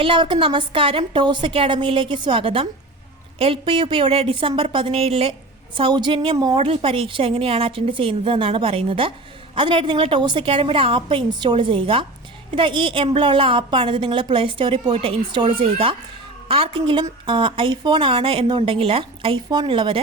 എല്ലാവർക്കും നമസ്കാരം. ടോസ് അക്കാഡമിയിലേക്ക് സ്വാഗതം. LPUPയുടെ ഡിസംബർ 17 സൗജന്യ മോഡൽ പരീക്ഷ എങ്ങനെയാണ് അറ്റൻഡ് ചെയ്യുന്നത് എന്നാണ് പറയുന്നത്. അതിനായിട്ട് നിങ്ങൾ ടോസ് അക്കാഡമിയുടെ ആപ്പ് ഇൻസ്റ്റാൾ ചെയ്യുക. ഈ എംബ്ലുള്ള ആപ്പാണ്. ഇത് നിങ്ങൾ പ്ലേ സ്റ്റോറിൽ പോയിട്ട് ഇൻസ്റ്റാൾ ചെയ്യുക. ആർക്കെങ്കിലും ഐഫോൺ ആണ് എന്നുണ്ടെങ്കിൽ ഐഫോൺ ഉള്ളവർ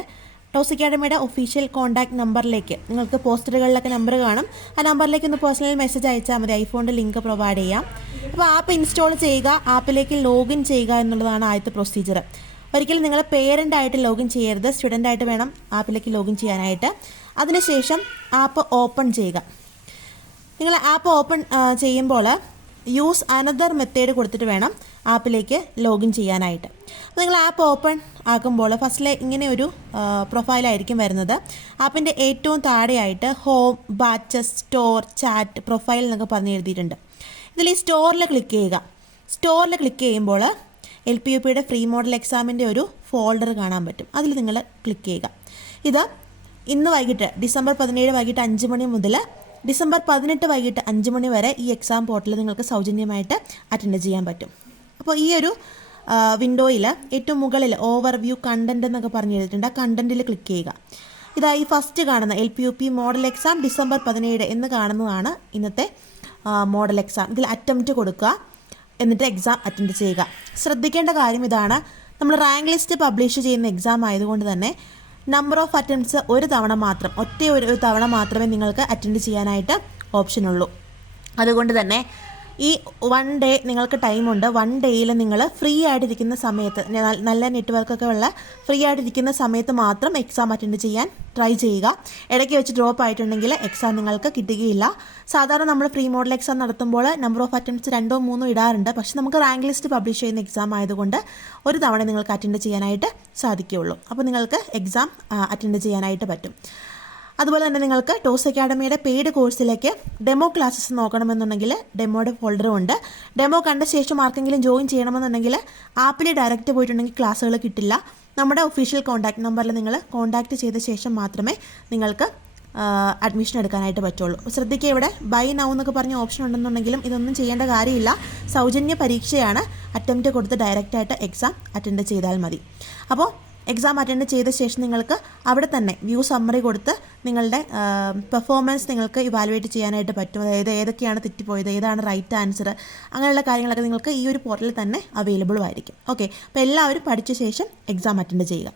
ടോസ് അക്കാഡമിയുടെ ഒഫീഷ്യൽ കോൺടാക്ട് നമ്പറിലേക്ക്, നിങ്ങൾക്ക് പോസ്റ്ററുകളിലൊക്കെ നമ്പർ കാണും, ആ നമ്പറിലേക്ക് ഒന്ന് പേഴ്സണൽ മെസ്സേജ് അയച്ചാൽ മതി. ഐഫോണിൻ്റെ ലിങ്ക് പ്രൊവൈഡ് ചെയ്യാം. അപ്പോൾ ആപ്പ് ഇൻസ്റ്റാൾ ചെയ്യുക, ആപ്പിലേക്ക് ലോഗിൻ ചെയ്യുക എന്നുള്ളതാണ് ആദ്യത്തെ പ്രൊസീജിയർ. ഒരിക്കലും നിങ്ങൾ പേരൻ്റായിട്ട് ലോഗിൻ ചെയ്യരുത്, സ്റ്റുഡൻ്റായിട്ട് വേണം ആപ്പിലേക്ക് ലോഗിൻ ചെയ്യാനായിട്ട്. അതിനുശേഷം ആപ്പ് ഓപ്പൺ ചെയ്യുക. നിങ്ങൾ ആപ്പ് ഓപ്പൺ ചെയ്യുമ്പോൾ യൂസ് അനദർ മെത്തേഡ് കൊടുത്തിട്ട് വേണം ആപ്പിലേക്ക് ലോഗിൻ ചെയ്യാനായിട്ട്. അപ്പോൾ നിങ്ങൾ ആപ്പ് ഓപ്പൺ ആക്കുമ്പോൾ ഫസ്റ്റിലെ ഇങ്ങനെ ഒരു പ്രൊഫൈലായിരിക്കും വരുന്നത്. ആപ്പിൻ്റെ ഏറ്റവും താഴെയായിട്ട് home, batches, store, chat, profile എന്നൊക്കെ പറഞ്ഞ് എഴുതിയിട്ടുണ്ട്. ഇതിൽ ഈ സ്റ്റോറിൽ ക്ലിക്ക് ചെയ്യുക. സ്റ്റോറിൽ ക്ലിക്ക് ചെയ്യുമ്പോൾ LPUPയുടെ ഫ്രീ മോഡൽ എക്സാമിൻ്റെ ഒരു ഫോൾഡർ കാണാൻ പറ്റും. അതിൽ നിങ്ങൾ ക്ലിക്ക് ചെയ്യുക. ഇത് ഇന്ന് വൈകിട്ട് ഡിസംബർ 17 വൈകിട്ട് 5 മണി മുതൽ ഡിസംബർ 18 വൈകിട്ട് 5 മണി വരെ ഈ എക്സാം പോർട്ടലിൽ നിങ്ങൾക്ക് സൗജന്യമായിട്ട് അറ്റൻഡ് ചെയ്യാൻ പറ്റും. അപ്പോൾ ഈ ഒരു വിൻഡോയിൽ ഏറ്റവും മുകളിൽ ഓവർവ്യൂ കണ്ടൻറ്റ് എന്നൊക്കെ പറഞ്ഞ് എഴുതിയിട്ടുണ്ട്. ആ കണ്ടൻറ്റിൽ ക്ലിക്ക് ചെയ്യുക. ഈ ഫസ്റ്റ് കാണുന്ന LPUP മോഡൽ എക്സാം ഡിസംബർ 17 എന്ന് കാണുന്നതാണ് ഇന്നത്തെ മോഡൽ എക്സാം. ഇതിൽ അറ്റംപ്റ്റ് കൊടുക്കുക, എന്നിട്ട് എക്സാം അറ്റൻഡ് ചെയ്യുക. ശ്രദ്ധിക്കേണ്ട കാര്യം ഇതാണ്, നമ്മൾ റാങ്ക് ലിസ്റ്റ് പബ്ലിഷ് ചെയ്യുന്ന എക്സാം ആയതുകൊണ്ട് തന്നെ നമ്പർ ഓഫ് അറ്റംപ്റ്റ്സ് ഒരു തവണ മാത്രമേ നിങ്ങൾക്ക് അറ്റൻഡ് ചെയ്യാനായിട്ട് ഓപ്ഷനുള്ളൂ. അതുകൊണ്ട് തന്നെ ഈ 1 ഡേ നിങ്ങൾക്ക് ടൈമുണ്ട്. 1 ഡേയിൽ നിങ്ങൾ ഫ്രീ ആയിട്ടിരിക്കുന്ന സമയത്ത്, നല്ല നെറ്റ്വർക്കൊക്കെ ഉള്ള ഫ്രീ ആയിട്ടിരിക്കുന്ന സമയത്ത് മാത്രം എക്സാം അറ്റൻഡ് ചെയ്യാൻ ട്രൈ ചെയ്യുക. ഇടയ്ക്ക് വെച്ച് ഡ്രോപ്പ് ആയിട്ടുണ്ടെങ്കിൽ എക്സാം നിങ്ങൾക്ക് കിട്ടുകയില്ല. സാധാരണ നമ്മൾ ഫ്രീ മോഡൽ എക്സാം നടത്തുമ്പോൾ നമ്പർ ഓഫ് അറ്റംപ്റ്റ്സ് 2 or 3 ഇടാറുണ്ട്. പക്ഷേ നമുക്ക് റാങ്ക് ലിസ്റ്റ് പബ്ലിഷ് ചെയ്യുന്ന എക്സാം ആയതുകൊണ്ട് ഒരു തവണ നിങ്ങൾക്ക് അറ്റൻഡ് ചെയ്യാനായിട്ട് സാധിക്കുകയുള്ളൂ. അപ്പോൾ നിങ്ങൾക്ക് എക്സാം അറ്റൻഡ് ചെയ്യാനായിട്ട് പറ്റും. അതുപോലെ തന്നെ നിങ്ങൾക്ക് ടോസ് അക്കാഡമിയുടെ പെയ്ഡ് കോഴ്സിലേക്ക് ഡെമോ ക്ലാസ്സസ് നോക്കണമെന്നുണ്ടെങ്കിൽ ഡെമോയുടെ ഫോൾഡറും ഉണ്ട്. ഡെമോ കണ്ട ശേഷം ആർക്കെങ്കിലും ജോയിൻ ചെയ്യണമെന്നുണ്ടെങ്കിൽ ആപ്പിൽ ഡയറക്റ്റ് പോയിട്ടുണ്ടെങ്കിൽ ക്ലാസ്സുകൾ കിട്ടില്ല. നമ്മുടെ ഒഫീഷ്യൽ കോൺടാക്ട് നമ്പറിൽ നിങ്ങൾ കോൺടാക്റ്റ് ചെയ്ത ശേഷം മാത്രമേ നിങ്ങൾക്ക് അഡ്മിഷൻ എടുക്കാനായിട്ട് പറ്റുള്ളൂ. ശ്രദ്ധിക്കുക, ഇവിടെ ബൈ നൗ എന്നൊക്കെ പറഞ്ഞ ഓപ്ഷൻ ഉണ്ടെന്നുണ്ടെങ്കിലും ഇതൊന്നും ചെയ്യേണ്ട കാര്യമില്ല. സൗജന്യ പരീക്ഷയാണ്. അറ്റംപ്റ്റ് കൊടുത്ത് ഡയറക്റ്റായിട്ട് എക്സാം അറ്റൻഡ് ചെയ്താൽ മതി. അപ്പോൾ എക്സാം അറ്റൻഡ് ചെയ്ത ശേഷം നിങ്ങൾക്ക് അവിടെ തന്നെ വ്യൂ സമ്മറി കൊടുത്ത് നിങ്ങളുടെ പെർഫോമൻസ് നിങ്ങൾക്ക് ഇവാലുവേറ്റ് ചെയ്യാനായിട്ട് പറ്റും. അതായത് ഏതൊക്കെയാണ് തെറ്റിപ്പോയത്, ഏതാണ് റൈറ്റ് ആൻസർ, അങ്ങനെയുള്ള കാര്യങ്ങളൊക്കെ നിങ്ങൾക്ക് ഈ ഒരു പോർട്ടലിൽ തന്നെ അവൈലബിളും ആയിരിക്കും. ഓക്കെ, അപ്പോൾ എല്ലാവരും പഠിച്ച ശേഷം എക്സാം അറ്റൻഡ് ചെയ്യുക.